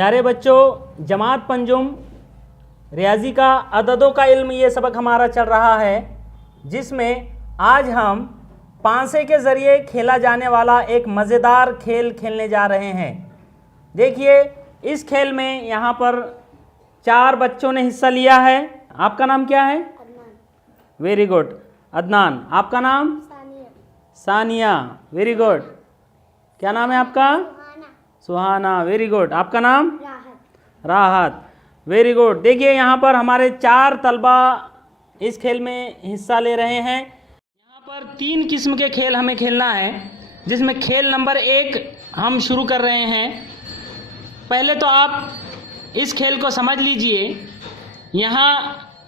प्यारे बच्चों, जमात पंजुम रियाजी का अददों का इल्म ये सबक हमारा चल रहा है, जिसमें आज हम पांसे के ज़रिए खेला जाने वाला एक मज़ेदार खेल खेलने जा रहे हैं। देखिए, इस खेल में यहाँ पर 4 बच्चों ने हिस्सा लिया है। आपका नाम क्या है? अदनान। Very good. अदनान। आपका नाम? सानिया। सानिया। Very good. क्या नाम है आपका? सुहाना। Very good. आपका नाम? राहत। राहत। Very good. देखिए, यहाँ पर हमारे 4 तलबा इस खेल में हिस्सा ले रहे हैं। यहाँ पर 3 किस्म के खेल हमें खेलना है, जिसमें खेल नंबर 1 हम शुरू कर रहे हैं। पहले तो आप इस खेल को समझ लीजिए। यहाँ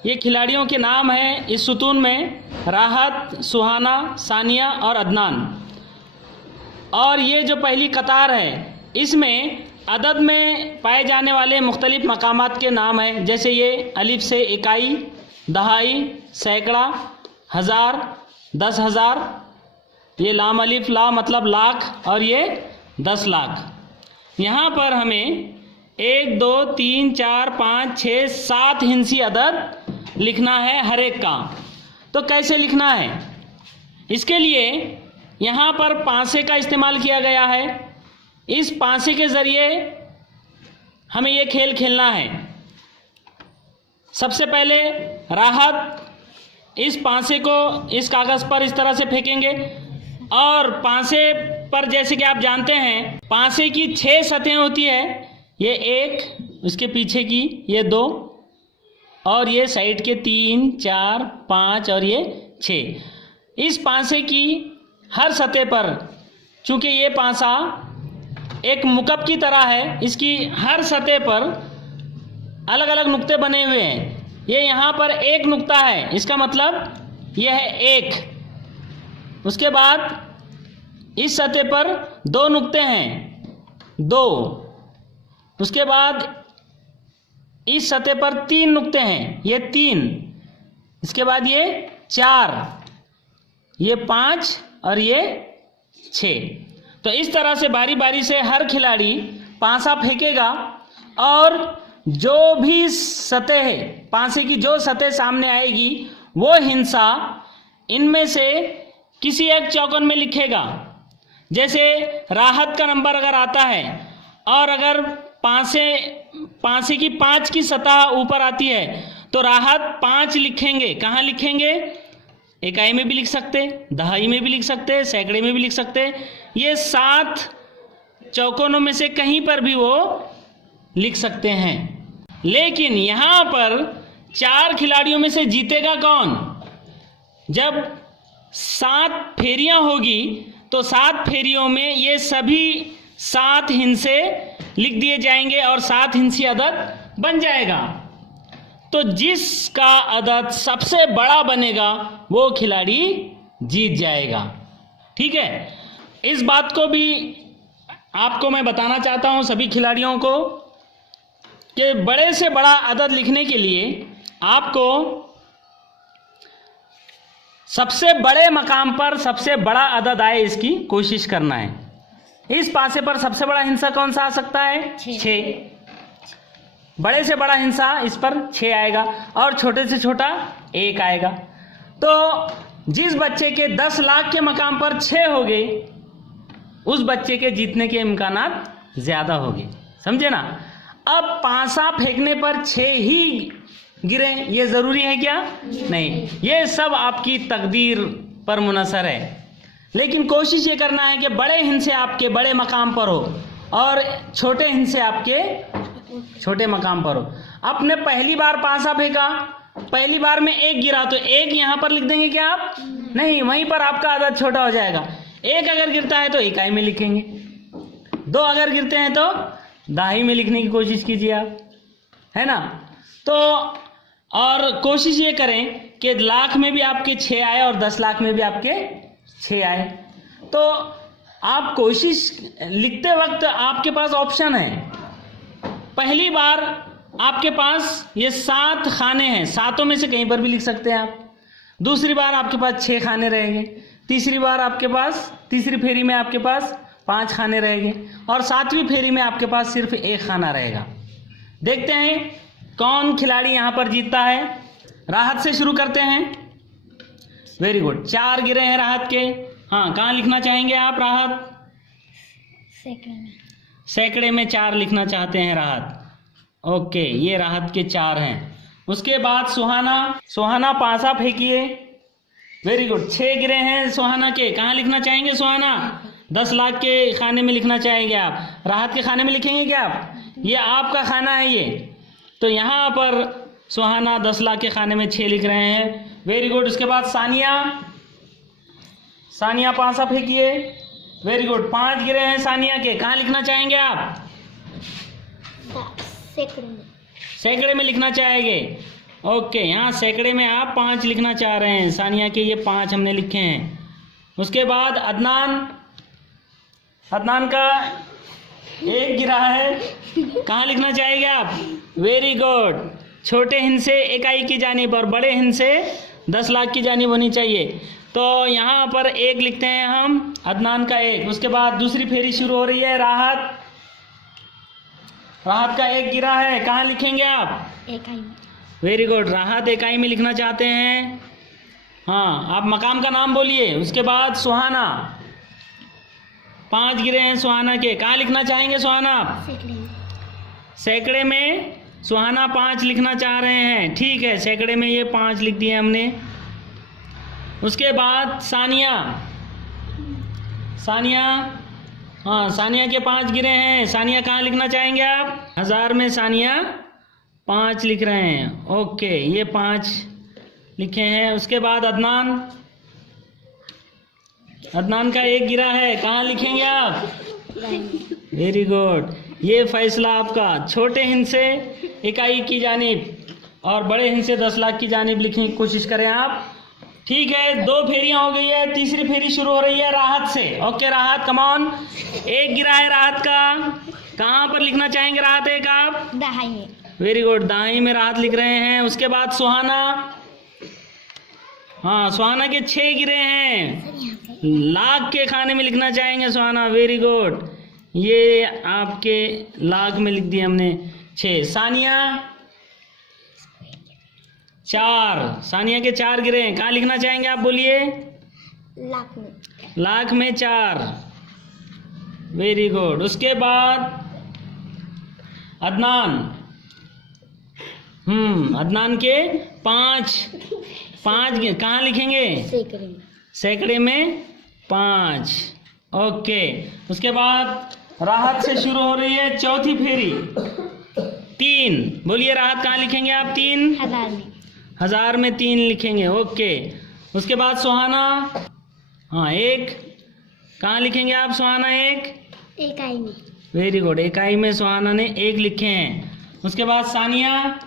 ये खिलाड़ियों के नाम हैं इस सुतून में: राहत, सुहाना, सानिया और अदनान। और ये जो पहली कतार है, इसमें अदद में पाए जाने वाले मुख्तलिफ मकामात के नाम हैं, जैसे ये अलिफ से इकाई, दहाई, सैकड़ा, हज़ार, 10,000। ये लाम अलिफ ला मतलब लाख, और ये 10 लाख। यहाँ पर हमें 1, 2, 3, 4, 5, 6, 7 हिंसी अदद लिखना है हर एक का। तो कैसे लिखना है? इसके लिए यहाँ पर पांसे का इस्तेमाल किया गया है। इस पांसे के ज़रिए हमें ये खेल खेलना है। सबसे पहले राहत इस पांसे को इस कागज़ पर इस तरह से फेंकेंगे, और पांसे पर जैसे कि आप जानते हैं, पांसे की 6 सतहें होती है। ये 1, उसके पीछे की ये 2, और ये साइड के 3, 4, 5 और ये 6। इस पांसे की हर सतह पर, चूँकि ये पांसा एक मुकब की तरह है, इसकी हर सतह पर अलग अलग नुक्ते बने हुए हैं। ये यहाँ पर 1 नुक्ता है, इसका मतलब यह है 1। उसके बाद इस सतह पर 2 नुक्ते हैं, 2। उसके बाद इस सतह पर 3 नुक्ते हैं, ये 3। इसके बाद ये 4, ये 5 और ये 6। तो इस तरह से बारी बारी से हर खिलाड़ी पांसा फेंकेगा, और जो भी सतह है, पांसे की जो सतह सामने आएगी, वो हिंसा इनमें से किसी एक चौकोन में लिखेगा। जैसे राहत का नंबर अगर आता है, और अगर पांसे की 5 की सतह ऊपर आती है, तो राहत 5 लिखेंगे। कहाँ लिखेंगे? इकाई में भी लिख सकते, दहाई में भी लिख सकते, सैकड़े में भी लिख सकते। ये 7 चौकोनों में से कहीं पर भी वो लिख सकते हैं। लेकिन यहाँ पर 4 खिलाड़ियों में से जीतेगा कौन? जब 7 फेरियां होगी, तो 7 फेरियों में ये सभी 7 हिंसे लिख दिए जाएंगे, और 7 हिंसी अदद बन जाएगा। तो जिसका अदद सबसे बड़ा बनेगा, वो खिलाड़ी जीत जाएगा। ठीक है? इस बात को भी आपको मैं बताना चाहता हूं, सभी खिलाड़ियों को, कि बड़े से बड़ा अदद लिखने के लिए आपको सबसे बड़े मकाम पर सबसे बड़ा अदद आए, इसकी कोशिश करना है। इस पासे पर सबसे बड़ा हिंसा कौन सा आ सकता है? 6। बड़े से बड़ा हिंसा इस पर 6 आएगा, और छोटे से छोटा 1 आएगा। तो जिस बच्चे के 10 लाख के मकाम पर 6 हो गए, उस बच्चे के जीतने के इम्कानात ज़्यादा हो गए। समझे ना? अब पांसा फेंकने पर 6 ही गिरे, ये ज़रूरी है क्या? नहीं, ये सब आपकी तकदीर पर मुनसर है। लेकिन कोशिश ये करना है कि बड़े हिंसे आपके बड़े मकाम पर हो, और छोटे हिंसे आपके छोटे मकाम पर हो। आपने पहली बार पांसा फेंका, पहली बार में 1 गिरा, तो 1 यहाँ पर लिख देंगे क्या आप? नहीं, वहीं पर आपका अदद छोटा हो जाएगा। 1 अगर गिरता है तो इकाई में लिखेंगे, 2 अगर गिरते हैं तो दहाई में लिखने की कोशिश कीजिए आप, है ना? तो और कोशिश ये करें कि लाख में भी आपके 6 आए, और 10 लाख में भी आपके 6 आए। तो आप कोशिश लिखते वक्त आपके पास ऑप्शन है। पहली बार आपके पास ये 7 खाने हैं, 7 में से कहीं पर भी लिख सकते हैं आप। दूसरी बार आपके पास 6 खाने रहेंगे। तीसरी बार आपके पास, तीसरी फेरी में आपके पास 5 खाने रहेंगे और 7वीं फेरी में आपके पास सिर्फ 1 खाना रहेगा। देखते हैं कौन खिलाड़ी यहाँ पर जीतता है। राहत से शुरू करते हैं। वेरी गुड, 4 गिरे हैं राहत के। हाँ, कहाँ लिखना चाहेंगे आप राहत? सैकड़े में 4 लिखना चाहते हैं राहत। ओके, ये राहत के 4 हैं। उसके बाद सुहाना पासा फेंकिए। वेरी गुड, 6 गिरे हैं सुहाना के। कहाँ लिखना चाहेंगे सुहाना? 10 लाख के खाने में लिखना चाहेंगे आप। राहत के खाने में लिखेंगे क्या आप? ये आपका खाना है ये, तो यहाँ पर सुहाना 10 लाख के खाने में 6 लिख रहे हैं। Very good. उसके बाद सानिया पासा फेंकिए। वेरी गुड, 5 गिरे हैं सानिया के। कहाँ लिखना चाहेंगे आप? सैकड़े में लिखना चाहेंगे। ओके, यहाँ सैकड़े में आप 5 लिखना चाह रहे हैं। सानिया के ये 5 हमने लिखे हैं। उसके बाद अदनान का 1 गिरा है। कहाँ लिखना चाहेंगे आप? वेरी गुड, छोटे हिस्से इकाई की जानिब और बड़े हिस्से 10 लाख की जानिब होनी चाहिए। तो यहाँ पर 1 लिखते हैं हम, अदनान का 1। उसके बाद दूसरी फेरी शुरू हो रही है। राहत का 1 गिरा है। कहाँ लिखेंगे आप? इकाई में। वेरी गुड, राहत इकाई में लिखना चाहते हैं। हाँ, आप मकाम का नाम बोलिए। उसके बाद सुहाना, 5 गिरे हैं सुहाना के। कहाँ लिखना चाहेंगे सुहाना? सैकड़े में सुहाना 5 लिखना चाह रहे हैं। ठीक है, सैकड़े में ये 5 लिख दिए हमने। उसके बाद सानिया, हाँ, सानिया के 5 गिरे हैं। सानिया कहाँ लिखना चाहेंगे आप? 1000 में सानिया 5 लिख रहे हैं। ओके, ये 5 लिखे हैं। उसके बाद अदनान का 1 गिरा है। कहाँ लिखेंगे आप? वेरी गुड, ये फैसला आपका। छोटे हिस्से इकाई की जानिब और बड़े हिस्से 10 लाख की जानिब लिखने की कोशिश करें आप। ठीक है, 2 फेरियां हो गई है। तीसरी फेरी शुरू हो रही है राहत से। ओके राहत, कम ऑन। 1 गिरा है राहत का। कहाँ पर लिखना चाहेंगे राहत 1 आप? दहाई में। वेरी गुड, दाई में राहत लिख रहे हैं। उसके बाद सुहाना, हाँ, सुहाना के 6 गिरे हैं। लाख के खाने में लिखना चाहेंगे सुहाना। वेरी गुड, ये आपके लाख में लिख दिए हमने 6। सानिया 4, सानिया के 4 गिरे हैं। कहाँ लिखना चाहेंगे आप? बोलिए। लाख में 4। Very good. उसके बाद अदनान के 5 कहाँ लिखेंगे? सैकड़े में 5। ओके, उसके बाद राहत से शुरू हो रही है चौथी फेरी। 3 बोलिए, राहत कहाँ लिखेंगे आप? 3 1000 में 3 लिखेंगे। ओके, उसके बाद सुहाना, हाँ, 1 कहाँ लिखेंगे आप? सुहाना 1 इकाई में। वेरी गुड, इकाई में सुहाना ने 1 लिखे हैं। उसके बाद सानिया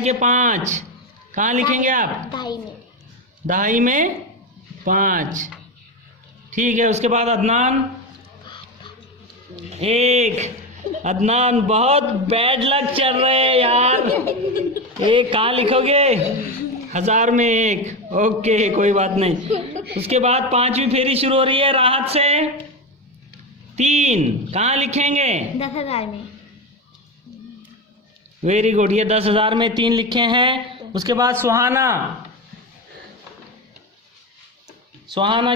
के 5 कहाँ लिखेंगे आप? दहाई में 5। ठीक है, उसके बाद अदनान 1। अदनान, बहुत बैड लक चल रहे हैं यार। 1 कहाँ लिखोगे? 1000 में 1। ओके, कोई बात नहीं। उसके बाद 5वीं फेरी शुरू हो रही है राहत से। 3 कहाँ लिखेंगे? 10,000 में। वेरी गुड, ये 10,000 में 3 लिखे हैं। उसके बाद सुहाना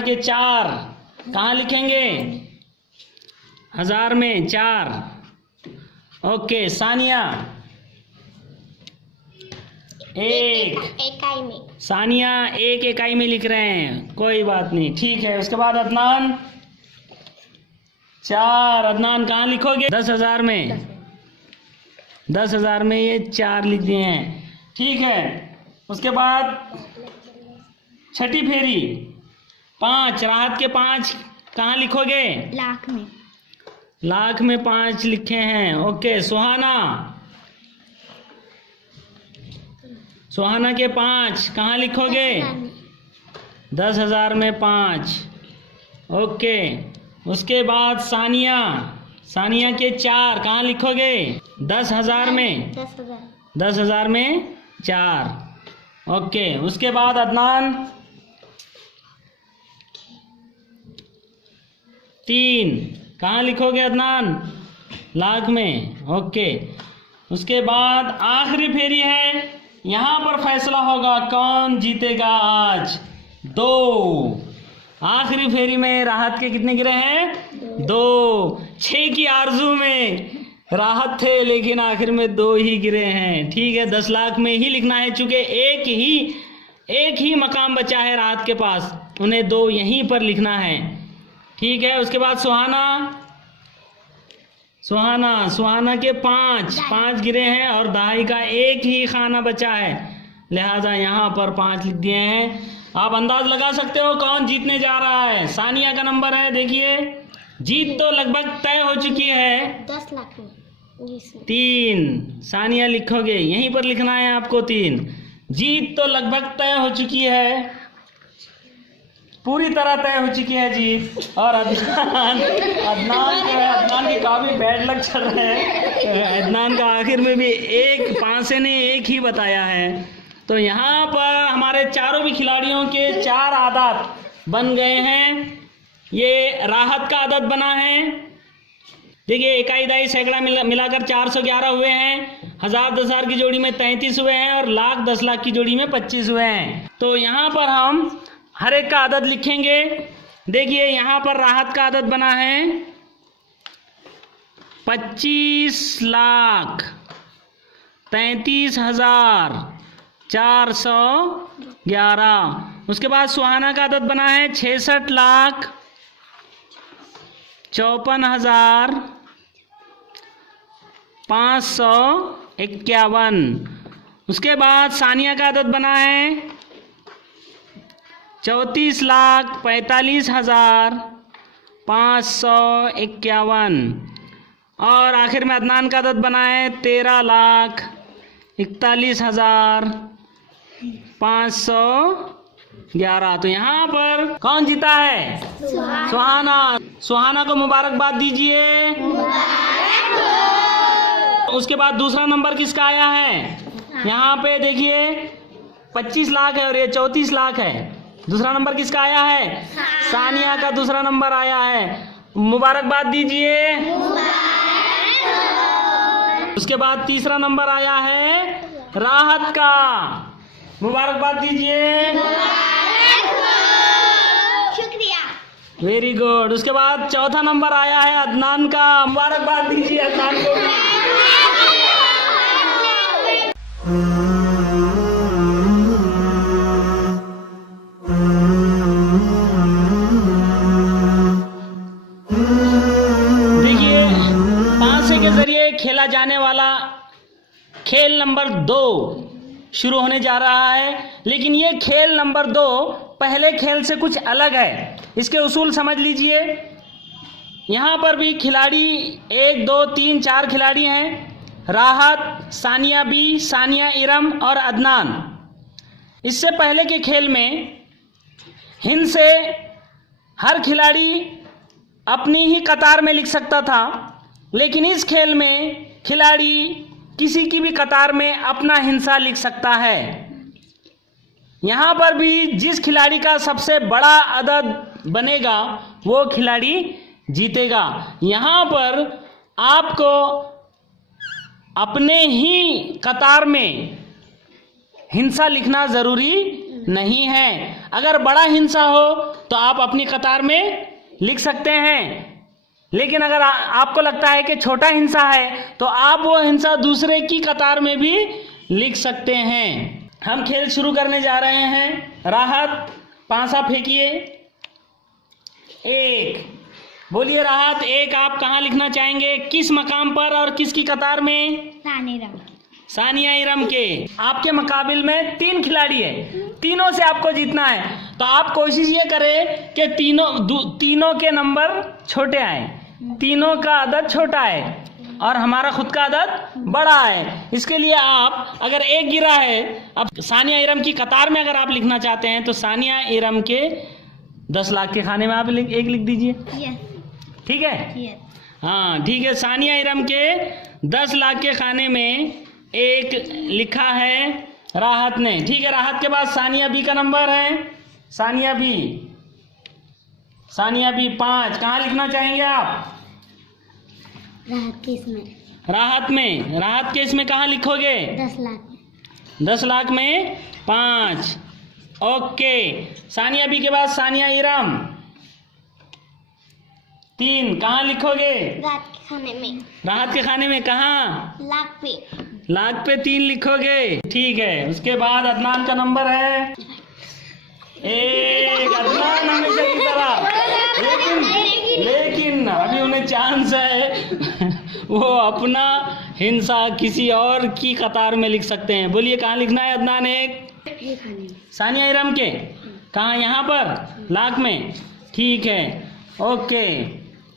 के 4 कहाँ लिखेंगे? 1000 में 4। ओके, सानिया 1 इकाई में। सानिया 1 इकाई में लिख रहे हैं। कोई बात नहीं, ठीक है। उसके बाद अदनान 4। अदनान कहाँ लिखोगे? 10,000 में। 10,000 में ये 4 लिख दिए हैं। ठीक है, उसके बाद छठी फेरी 5, राहत के 5 कहाँ लिखोगे? लाख में 5 लिखे हैं। ओके, सुहाना के 5 कहाँ लिखोगे? 10,000 में 5। ओके, उसके बाद सानिया के 4 कहाँ लिखोगे? 10,000 में। 10,000 में 4। ओके, उसके बाद 3 कहाँ लिखोगे अदनान? लाख में। ओके, उसके बाद आखिरी फेरी है, यहाँ पर फैसला होगा कौन जीतेगा आज। 2 आखिरी फेरी में राहत के कितने गिरे हैं? 2। 6 की आरजू में राहत थे लेकिन आखिर में 2 ही गिरे हैं। ठीक है, 10 लाख में ही लिखना है, चूंकि एक ही मकाम बचा है राहत के पास, उन्हें 2 यहीं पर लिखना है। ठीक है, उसके बाद सुहाना के 5 गिरे हैं और दहाई का 1 ही खाना बचा है, लिहाजा यहाँ पर 5 लिख दिए हैं। आप अंदाज लगा सकते हो कौन जीतने जा रहा है। सानिया का नंबर है, देखिए जीत तो लगभग तय हो चुकी है। 10 लाख में 3 सानिया लिखोगे, यहीं पर लिखना है आपको 3। जीत तो लगभग तय हो चुकी है, पूरी तरह तय हो चुकी है जीत। और अदनान की काफी बैड लक चल रहे हैं। अदनान का आखिर में भी 5 ने 1 ही बताया है। तो यहाँ पर हमारे चारों भी खिलाड़ियों के 4 आदत बन गए हैं। ये राहत का आदत बना है, देखिए इकाई दहाई सैकड़ा मिलाकर 411 हुए हैं। 1000-10,000 की जोड़ी में 33 हुए हैं और लाख 10 लाख की जोड़ी में 25 हुए हैं। तो यहाँ पर हम हर एक का आदत लिखेंगे। देखिए यहाँ पर राहत का आदत बना है 25,33,411। उसके बाद सुहाना का आदत बना है 66,54,551। उसके बाद सानिया का आदत बना है 34,45,551। और आखिर में अदनान का आदत बना है 13,41,511। तो यहाँ पर कौन जीता है? सुहाना को मुबारकबाद दीजिए। उसके बाद दूसरा नंबर किसका आया है? यहाँ पे देखिए 25 लाख है और ये 34 लाख है। दूसरा नंबर किसका आया है? सानिया का दूसरा नंबर आया है, मुबारकबाद दीजिए। उसके बाद तीसरा नंबर आया है राहत का, मुबारकबाद दीजिए। शुक्रिया, वेरी गुड। उसके बाद चौथा नंबर आया है अदनान का, मुबारकबाद दीजिए अदनान को। देखिए पांसे के जरिए खेला जाने वाला खेल नंबर 2 शुरू होने जा रहा है, लेकिन ये खेल नंबर 2 पहले खेल से कुछ अलग है। इसके उसूल समझ लीजिए। यहाँ पर भी खिलाड़ी 1 2 3 4 खिलाड़ी हैं, राहत, सानिया बी, सानिया इरम और अदनान। इससे पहले के खेल में हिंद से हर खिलाड़ी अपनी ही कतार में लिख सकता था, लेकिन इस खेल में खिलाड़ी किसी की भी कतार में अपना हिंसा लिख सकता है। यहाँ पर भी जिस खिलाड़ी का सबसे बड़ा अदद बनेगा वो खिलाड़ी जीतेगा। यहाँ पर आपको अपने ही कतार में हिंसा लिखना जरूरी नहीं है। अगर बड़ा हिंसा हो तो आप अपनी कतार में लिख सकते हैं, लेकिन अगर आपको लगता है कि छोटा हिंसा है तो आप वो हिंसा दूसरे की कतार में भी लिख सकते हैं। हम खेल शुरू करने जा रहे हैं। राहत पांसा फेंकिए। 1 बोलिए राहत, 1 आप कहाँ लिखना चाहेंगे, किस मकाम पर और किसकी कतार में? सानिया इरम के। आपके मुकाबिल में 3 खिलाड़ी है, तीनों से आपको जीतना है। तो आप कोशिश ये करें कि तीनों के नंबर छोटे आए, तीनों का अदद छोटा है और हमारा खुद का अदद बड़ा है। इसके लिए आप अगर 1 गिरा है, अब सानिया इरम की कतार में अगर आप लिखना चाहते हैं तो सानिया इरम के 10 लाख के खाने में आप 1 लिख दीजिए। ठीक है? हाँ ठीक है। सानिया इरम के 10 लाख के खाने में 1 लिखा है राहत ने। ठीक है, राहत के बाद सानिया बी का नंबर है। सानिया बी सानिया बी 5, कहाँ लिखना चाहेंगे आप? राहत के इसमें राहत में, राहत के इसमें कहाँ लिखोगे? 10 लाख में। 10 लाख में 5। ओके, सानिया बी के बाद सानिया इरम 3, कहाँ लिखोगे? रात के खाने में राहत के खाने में कहाँ? लाख पे। लाख पे 3 लिखोगे, ठीक है। उसके बाद अदनान का नंबर है 1। अदनान हमेशा की तरह, लेकिन अभी उन्हें चांस है वो अपना हिंसा किसी और की कतार में लिख सकते हैं। बोलिए कहाँ लिखना है अदनान? 1 ये खाने में। सानिया इरम के कहाँ? यहाँ पर लाख में, ठीक है। ओके,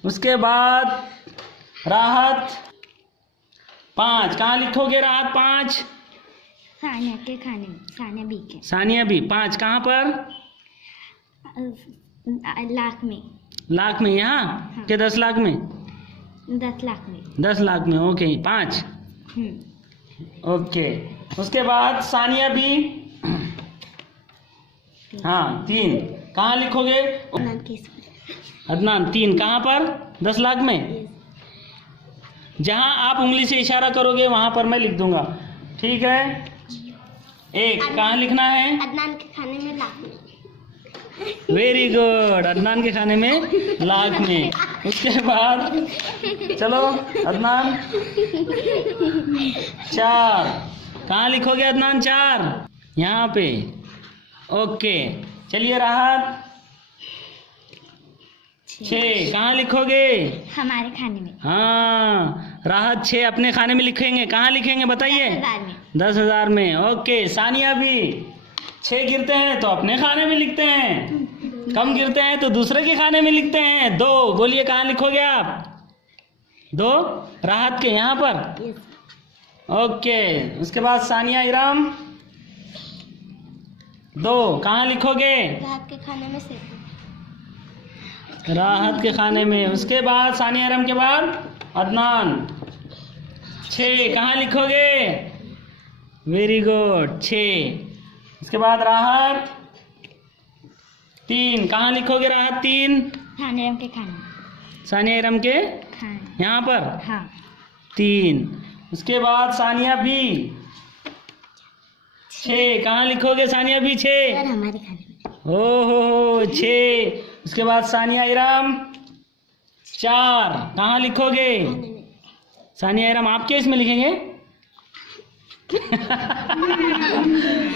उसके बाद राहत 5, कहाँ लिखोगे राहत 5? सानिया के खाने में, सानिया बी के। सानिया भी 5, कहाँ पर? लाख में। लाख में, यहाँ के 10 लाख में? 10 लाख में। 10 लाख में, ओके 5। ओके, उसके बाद सानिया भी हाँ 3, कहाँ लिखोगे? अदनान के इसमें। अदनान 3, कहाँ पर? 10 लाख में। जहाँ आप उंगली से इशारा करोगे वहाँ पर मैं लिख दूंगा, ठीक है। 1, कहाँ लिखना है? अदनान के खाने में लाख में। वेरी गुड, अदनान के खाने में लाख में। उसके बाद चलो अदनान 4, कहाँ लिखोगे अदनान 4? यहाँ पे, ओके। चलिए राहत 6, कहाँ लिखोगे? हमारे खाने में। हाँ, राहत 6 अपने खाने में लिखेंगे, कहाँ लिखेंगे बताइए? 10,000 में। 10,000 में, ओके। सानिया भी 6 गिरते हैं तो अपने खाने में लिखते हैं, कम गिरते हैं तो दूसरे के खाने में लिखते हैं। 2, बोलिए कहाँ लिखोगे आप? 2 राहत के यहाँ पर, ओके। उसके बाद सानिया इरम 2, कहाँ लिखोगे? रात के खाने में से। राहत के खाने में। उसके बाद सानिया इरम के बाद अदनान 6, कहाँ लिखोगे? Very good 6। उसके बाद राहत 3, कहाँ लिखोगे राहत 3? सानिया के खाने में। सानिया इरम के खाने। यहाँ पर हाँ। 3। उसके बाद सानिया भी 6, कहाँ लिखोगे सानिया भी 6? हमारे खाने में। हो 6। उसके बाद सानिया इरम 4, कहाँ लिखोगे? सानिया इरम आपके इसमें लिखेंगे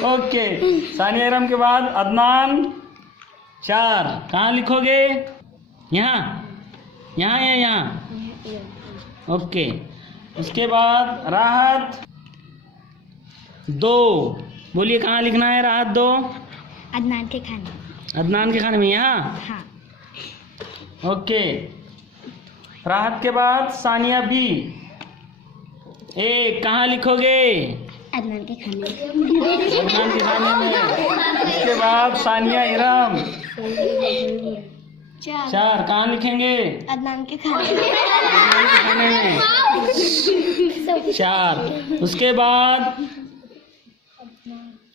ओके। सानिया इरम के बाद अदनान 4, कहाँ लिखोगे? यहाँ, यहाँ या यहाँ, ओके। उसके बाद राहत 2, बोलिए कहाँ लिखना है राहत 2? अदनान के खाने। अदनान के खाने में, यहाँ, हाँ। ओके। राहत के बाद सानिया भी 1, कहाँ लिखोगे? अदनान के खाने में। अदनान के खाने में। उसके बाद सानिया इरम 4, कहाँ लिखेंगे? अदनान के खाने में। अदनान के खाने में 4। उसके बाद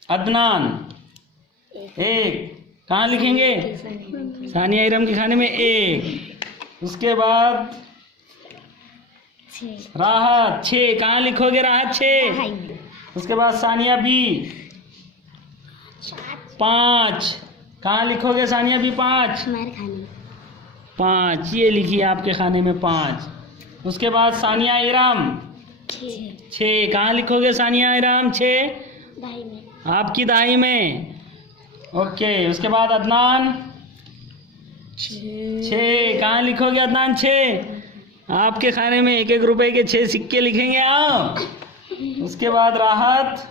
अदनान 1, कहाँ लिखेंगे? सानिया इरम के खाने में 1। उसके बाद राहत 6, कहाँ लिखोगे राहत 6? उसके बाद सानिया भी 5, कहाँ लिखोगे सानिया भी 5? हमारे खाने में। 5, ये लिखिए आपके खाने में 5। उसके बाद सानिया इरम 6, कहाँ लिखोगे सानिया इरम 6? दाई में। आपकी दाई में, ओके। उसके बाद अदनान 6, कहाँ लिखोगे अदनान 6? आपके खाने में 1-1 रुपए के 6 सिक्के लिखेंगे आप। उसके बाद राहत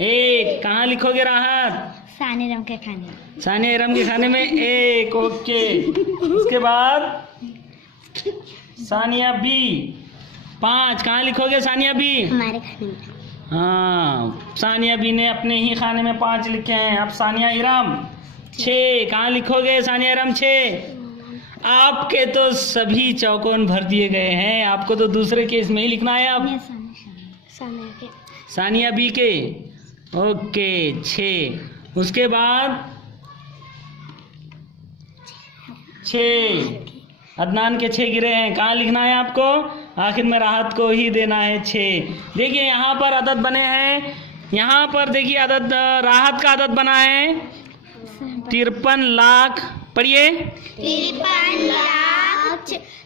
1, कहाँ लिखोगे राहत? सानिया इरम के खाने में। सानिया इरम के खाने में 1, ओके। उसके बाद सानिया बी 5, कहाँ लिखोगे सानिया बी? हमारे खाने में। हाँ, सानिया बी ने अपने ही खाने में 5 लिखे हैं। अब सानिया इरम 6, कहाँ लिखोगे सानिया इरम 6? आपके तो सभी चौकोन भर दिए गए हैं, आपको तो दूसरे केस में ही लिखना है। अब सानिया के। सानिया बी के, ओके 6। उसके बाद 6। अदनान के 6 गिरे हैं। कहाँ लिखना है आपको? आखिर में राहत को ही देना है 6। देखिए यहाँ पर अदद बने हैं। यहाँ पर देखिए अदद राहत का अदद बना है 53 लाख। पढ़िए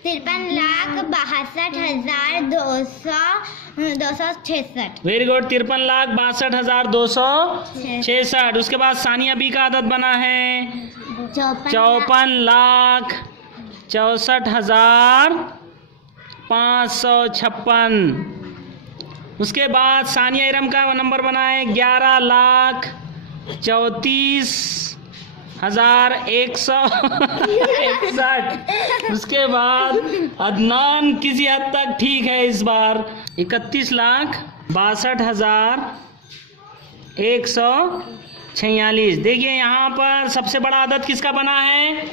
53,62,266। Very good. 53,62,266। उसके बाद सानिया बी का अदद बना है 54,64,556। उसके बाद सानिया इरम का नंबर बना है 11,34,161। उसके बाद अदनान किसी हद तक ठीक है इस बार 31,62,146। देखिए यहाँ पर सबसे बड़ा अदद किसका बना है?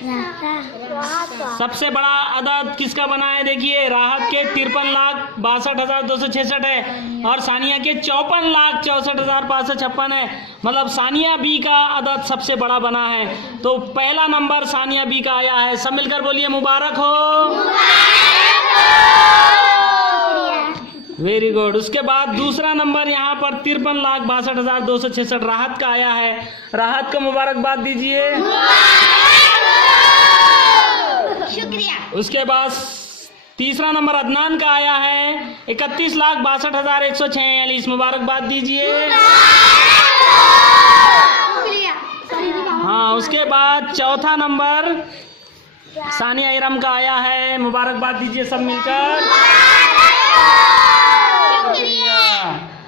सबसे बड़ा अदद किसका बना है? देखिए राहत के 53,62,266 है और सानिया के 54,64,556 है। मतलब सानिया बी का अदद सबसे बड़ा बना है। तो पहला नंबर सानिया बी का आया है। सब मिलकर बोलिए मुबारक हो। Very good. उसके बाद दूसरा नंबर यहाँ पर 53,62,266 राहत का आया है। राहत को मुबारकबाद दीजिए। शुक्रिया। उसके बाद तीसरा नंबर अदनान का आया है 31,62,146। मुबारकबाद दीजिए। हाँ, उसके बाद चौथा नंबर सानिया इरम का आया है। मुबारकबाद दीजिए सब मिलकर।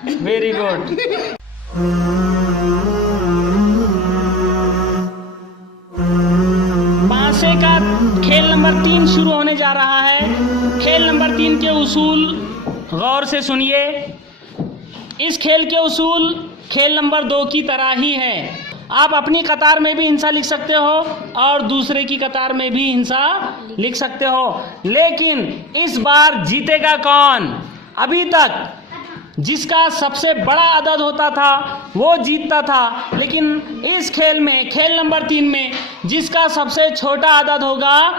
Very good. पांसे का खेल नंबर 3 शुरू होने जा रहा है। खेल नंबर 3 के उसूल गौर से सुनिए। इस खेल के उसूल खेल नंबर 2 की तरह ही है। आप अपनी कतार में भी हिंसा लिख सकते हो और दूसरे की कतार में भी हिंसा लिख सकते हो, लेकिन इस बार जीतेगा कौन? अभी तक जिसका सबसे बड़ा अदद होता था वो जीतता था, लेकिन इस खेल में खेल नंबर 3 में जिसका सबसे छोटा अदद होगा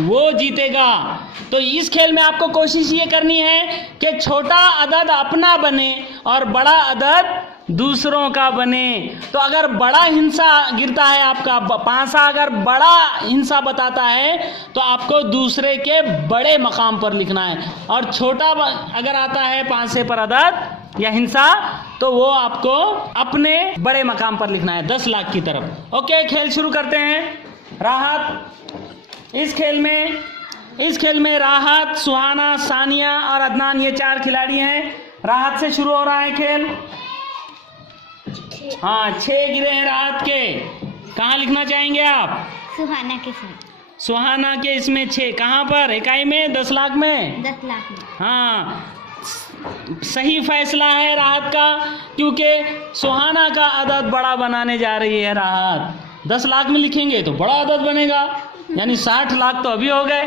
वो जीतेगा। तो इस खेल में आपको कोशिश ये करनी है कि छोटा अदद अपना बने और बड़ा अदद दूसरों का बने। तो अगर बड़ा हिंसा गिरता है, आपका पांसा अगर बड़ा हिंसा बताता है तो आपको दूसरे के बड़े मकाम पर लिखना है, और छोटा अगर आता है पांसे पर अदद या हिंसा तो वो आपको अपने बड़े मकाम पर लिखना है 10 लाख की तरफ। ओके, खेल शुरू करते हैं। राहत इस खेल में राहत, सुहाना, सानिया और अदनान ये 4 खिलाड़ी हैं। राहत से शुरू हो रहा है खेल। हाँ, 6 गिरे हैं राहत के। कहाँ लिखना चाहेंगे आप? सुहाना के साथ। सुहाना के इसमें 6। कहाँ पर? इकाई में 10 लाख में? 10 लाख में। हाँ, सही फैसला है राहत का, क्योंकि सुहाना का अदद बड़ा बनाने जा रही है राहत। 10 लाख में लिखेंगे तो बड़ा अदद बनेगा, यानी 60 लाख तो अभी हो गए।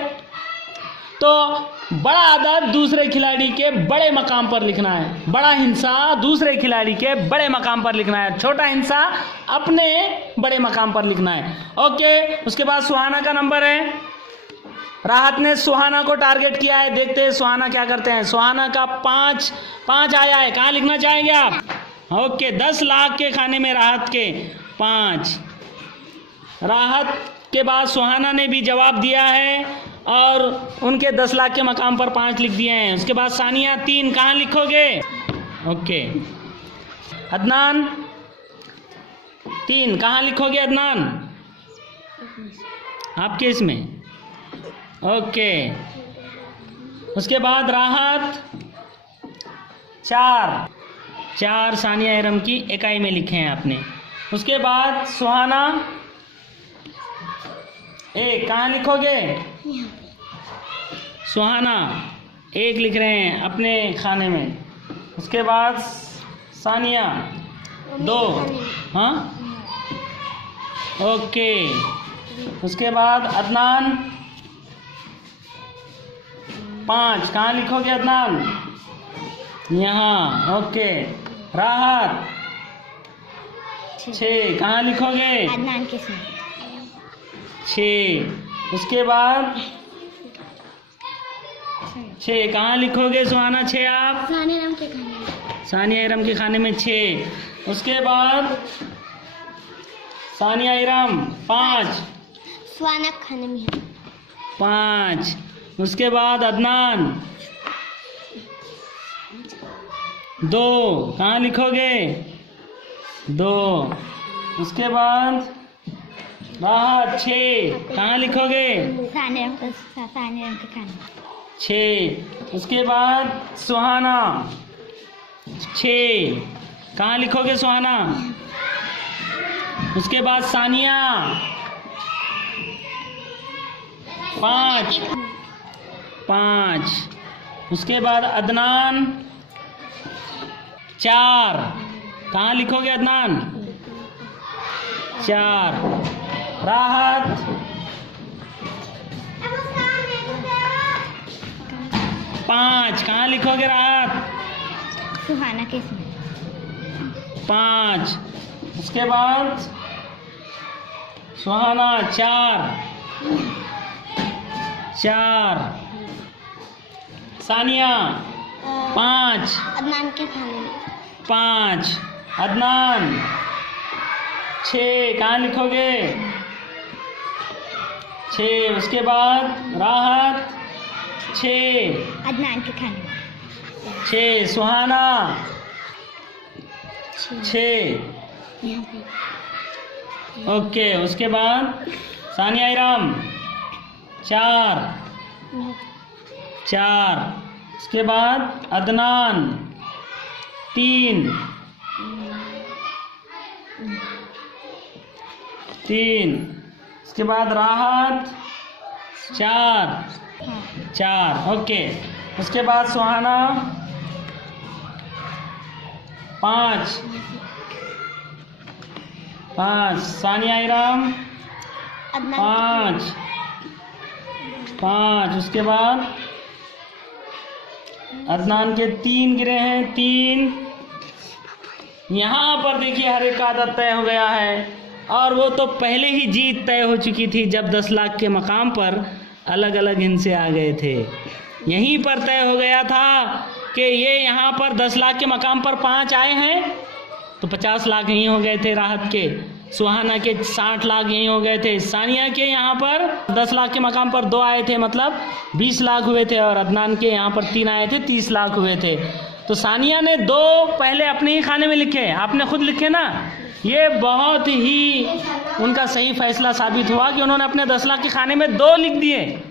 तो बड़ा अदद दूसरे खिलाड़ी के बड़े मकाम पर लिखना है, बड़ा हिंसा दूसरे खिलाड़ी के बड़े मकाम पर लिखना है, छोटा हिंसा अपने बड़े मकाम पर लिखना है। ओके, उसके बाद सुहाना का नंबर है। राहत ने सुहाना को टारगेट किया है, देखते हैं सुहाना क्या करते हैं। सुहाना का 5 आया है। कहाँ लिखना चाहेंगे आप? ओके, 10 लाख के खाने में राहत के 5। राहत के बाद सुहाना ने भी जवाब दिया है और उनके 10 लाख के मकाम पर 5 लिख दिए हैं। उसके बाद सानिया 3। कहाँ लिखोगे? ओके, अदनान 3। कहाँ लिखोगे अदनान? आपके इसमें। ओके, उसके बाद राहत 4 सानिया इरम की इकाई में लिखे हैं आपने। उसके बाद सुहाना 1। कहाँ लिखोगे? सुहाना 1 लिख रहे हैं अपने खाने में। उसके बाद सानिया 2। हाँ, ओके। उसके बाद अदनान 5। कहाँ लिखोगे अदनान? यहाँ। ओके, राहत 6। कहाँ लिखोगे? अदनान के साथ। 6। उसके बाद 6 कहाँ लिखोगे सुहाना? 6 आप सानिया इरम के खाने में। सानिया इरम के खाने में 6। उसके बाद सानिया इरम 5। सुहाना खाने में है। 5। उसके बाद अदनान 2 कहाँ लिखोगे? 2। उसके बाद राहत 6 कहाँ लिखोगे? सानिया इरम के खाने में। 6। उसके बाद सुहाना 6 कहाँ लिखोगे सुहाना? उसके बाद सानिया 5। उसके बाद अदनान 4 कहाँ लिखोगे अदनान? 4। राहत 5 कहाँ लिखोगे राहत? सुहाना के इसमें। 5। उसके बाद सुहाना 4। सानिया 5। अदनान के खाने में। 5। अदनान 6 कहाँ लिखोगे? 6। उसके बाद राहत 6। अदनान के खाने में। 6। सुहाना 6। यहाँ पे। ओके। उसके बाद सानिया इरम 4। उसके बाद अदनान 3। उसके बाद राहत 4। ओके। उसके बाद सुहाना 5। सानिया इरम अदनान 5। उसके बाद अदनान के 3 गिरे हैं। 3। यहाँ पर देखिए हर एक का आदत तय हो गया है और वो तो पहले ही जीत तय हो चुकी थी जब 10 लाख के मकाम पर अलग अलग हिस्से आ गए थे। यहीं पर तय हो गया था कि ये यहाँ पर 10 लाख के मकाम पर 5 आए हैं तो 50 लाख यहीं हो गए थे राहत के। सुहाना के 60 लाख यहीं हो गए थे। सानिया के यहाँ पर 10 लाख के मकाम पर 2 आए थे मतलब 20 लाख हुए थे और अदनान के यहाँ पर 3 आए थे 30 लाख हुए थे। तो सानिया ने 2 पहले अपने ही खाने में लिखे, आपने खुद लिखे ना। ये बहुत ही उनका सही फैसला साबित हुआ कि उन्होंने अपने 10 लाख के खाने में 2 लिख दिए,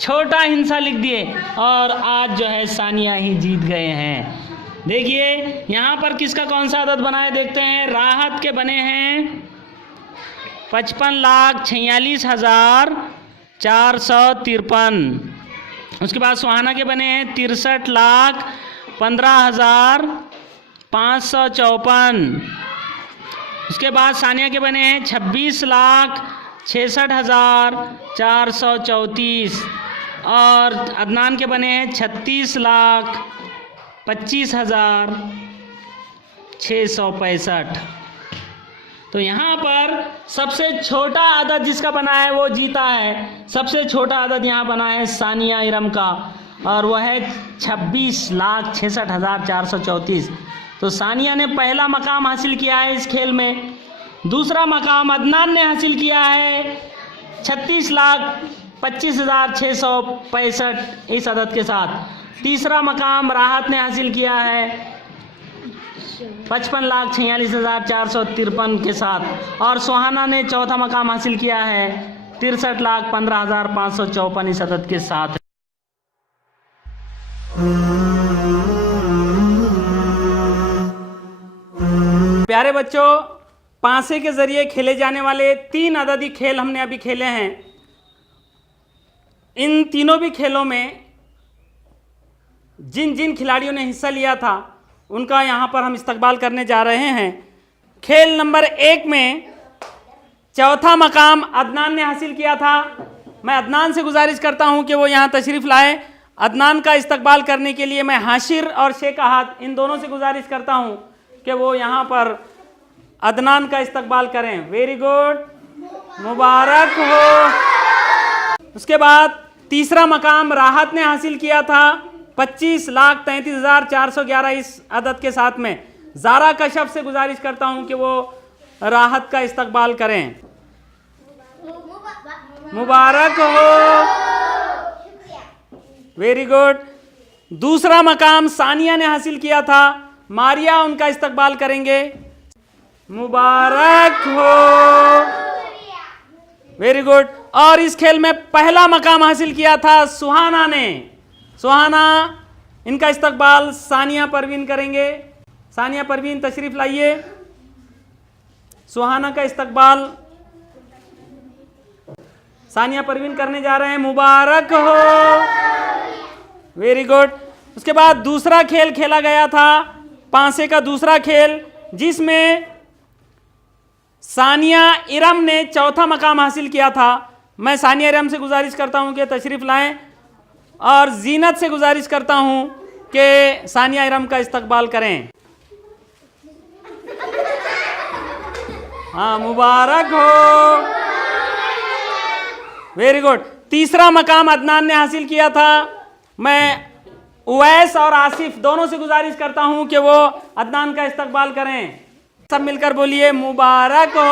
छोटा हिंसा लिख दिए और आज जो है सानिया ही जीत गए हैं। देखिए यहाँ पर किसका कौन सा आदत बनाए देखते हैं। राहत के बने हैं 55,46,453। उसके बाद सुहाना के बने हैं 63,15,554। उसके बाद सानिया के बने हैं 26,66,434 और अदनान के बने हैं 36,25,665। तो यहाँ पर सबसे छोटा आदत जिसका बना है वो जीता है। सबसे छोटा आदत यहाँ बना है सानिया इरम का और वह है 26,66,434। तो सानिया ने पहला मकाम हासिल किया है इस खेल में। दूसरा मकाम अदनान ने हासिल किया है 36,25,665 इस अदद के साथ। तीसरा मकाम राहत ने हासिल किया है 55,46,453 के साथ और सुहाना ने चौथा मकाम हासिल किया है 63,15,554 इस अदद के साथ। प्यारे बच्चों, पांसे के जरिए खेले जाने वाले 3 अददी खेल हमने अभी खेले हैं। इन तीनों भी खेलों में जिन जिन खिलाड़ियों ने हिस्सा लिया था उनका यहाँ पर हम इस्तकबाल करने जा रहे हैं। खेल नंबर 1 में चौथा मकाम अदनान ने हासिल किया था। मैं अदनान से गुजारिश करता हूँ कि वो यहाँ तशरीफ़ लाए। अदनान का इस्तकबाल करने के लिए मैं हाशिर और शेख अहाद इन दोनों से गुजारिश करता हूँ कि वो यहाँ पर अदनान का इस्तकबाल करें। वेरी गुड, मुबारक हो। उसके बाद तीसरा मकाम राहत ने हासिल किया था 25,33,411 इस अदद के साथ में। ज़ारा कशफ से गुजारिश करता हूं कि वो राहत का इस्तकबाल करें। मुबारक हो, वेरी गुड। दूसरा मकाम सानिया ने हासिल किया था, मारिया उनका इस्तकबाल करेंगे। मुबारक हो, वेरी गुड। और इस खेल में पहला मकाम हासिल किया था सुहाना ने। सुहाना, इनका इस्तकबाल सानिया परवीन करेंगे। सानिया परवीन तशरीफ लाइए। सुहाना का इस्तकबाल सानिया परवीन करने जा रहे हैं। मुबारक हो, वेरी गुड। उसके बाद दूसरा खेल खेला गया था, पांसे का दूसरा खेल, जिसमें सानिया इरम ने चौथा मकाम हासिल किया था। मैं सानिया इरम से गुजारिश करता हूं कि तशरीफ लाएं और जीनत से गुजारिश करता हूं कि सानिया इरम का इस्तकबाल करें। हाँ, मुबारक हो, वेरी गुड। तीसरा मकाम अदनान ने हासिल किया था। मैं उवैस और आसिफ दोनों से गुजारिश करता हूं कि वो अदनान का इस्तकबाल करें। सब मिलकर बोलिए मुबारक हो।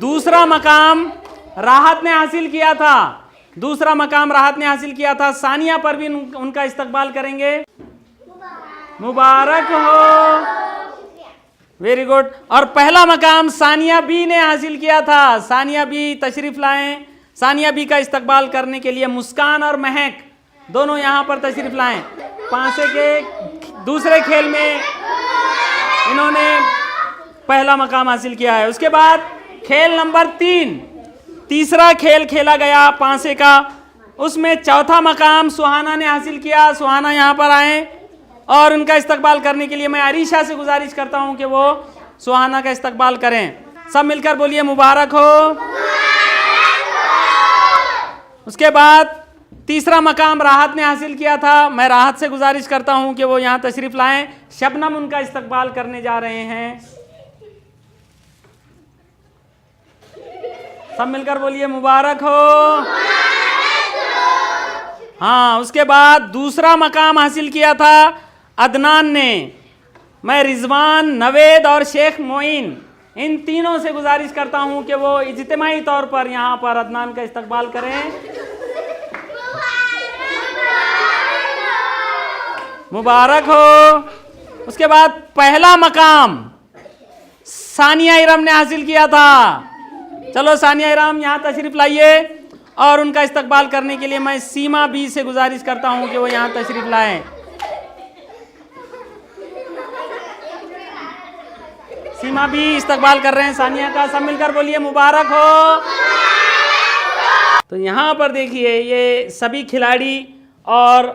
दूसरा मकाम राहत ने हासिल किया था। दूसरा मकाम राहत ने हासिल किया था। सानिया परवीन उनका इस्तकबाल करेंगे। मुबारक हो, वेरी गुड। और पहला मकाम सानिया बी ने हासिल किया था। सानिया बी तशरीफ लाएं। सानिया बी का इस्तकबाल करने के लिए मुस्कान और महक दोनों यहां पर तशरीफ लाएं। पांसे के दूसरे खेल में इन्होंने पहला मकाम हासिल किया है। उसके बाद खेल नंबर 3, तीसरा खेल खेला गया पांसे का, उसमें चौथा मकाम सुहाना ने हासिल किया। सुहाना यहां पर आए और उनका इस्तकबाल करने के लिए मैं अरीशा से गुजारिश करता हूं कि वो सुहाना का इस्तकबाल करें। सब मिलकर बोलिए मुबारक हो। उसके बाद तीसरा मकाम राहत ने हासिल किया था। मैं राहत से गुजारिश करता हूं कि वो यहां तशरीफ लाएं। शबनम उनका इस्तकबाल करने जा रहे हैं। सब मिलकर बोलिए मुबारक हो। हाँ, उसके बाद दूसरा मकाम हासिल किया था अदनान ने। मैं रिजवान, नवेद और शेख मोइन इन तीनों से गुजारिश करता हूं कि वो इज्तिमाई तौर पर यहां पर अदनान का इस्तकबाल करें। मुबारक हो। उसके बाद पहला मकाम सानिया इरम ने हासिल किया था। चलो सानिया इरम यहां तशरीफ लाइए और उनका इस्तकबाल करने के लिए मैं सीमा बी से गुजारिश करता हूं कि वो यहां तशरीफ लाएं। सीमा भी इस्तकबाल कर रहे हैं सानिया का। सब मिलकर बोलिए मुबारक हो। तो यहाँ पर देखिए ये सभी खिलाड़ी और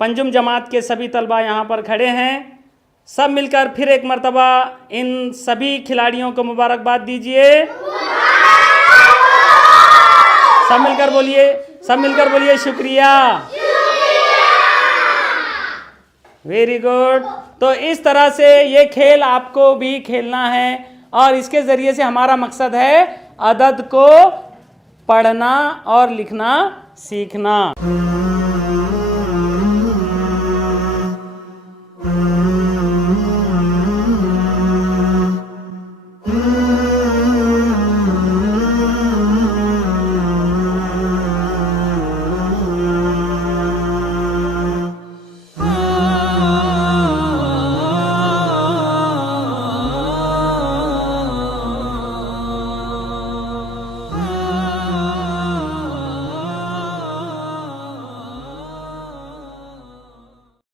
पंजुम जमात के सभी तलबा यहाँ पर खड़े हैं। सब मिलकर फिर एक मर्तबा इन सभी खिलाड़ियों को मुबारकबाद दीजिए। सब मिलकर बोलिए शुक्रिया। Very good. तो इस तरह से ये खेल आपको भी खेलना है और इसके ज़रिए से हमारा मकसद है अदद को पढ़ना और लिखना सीखना।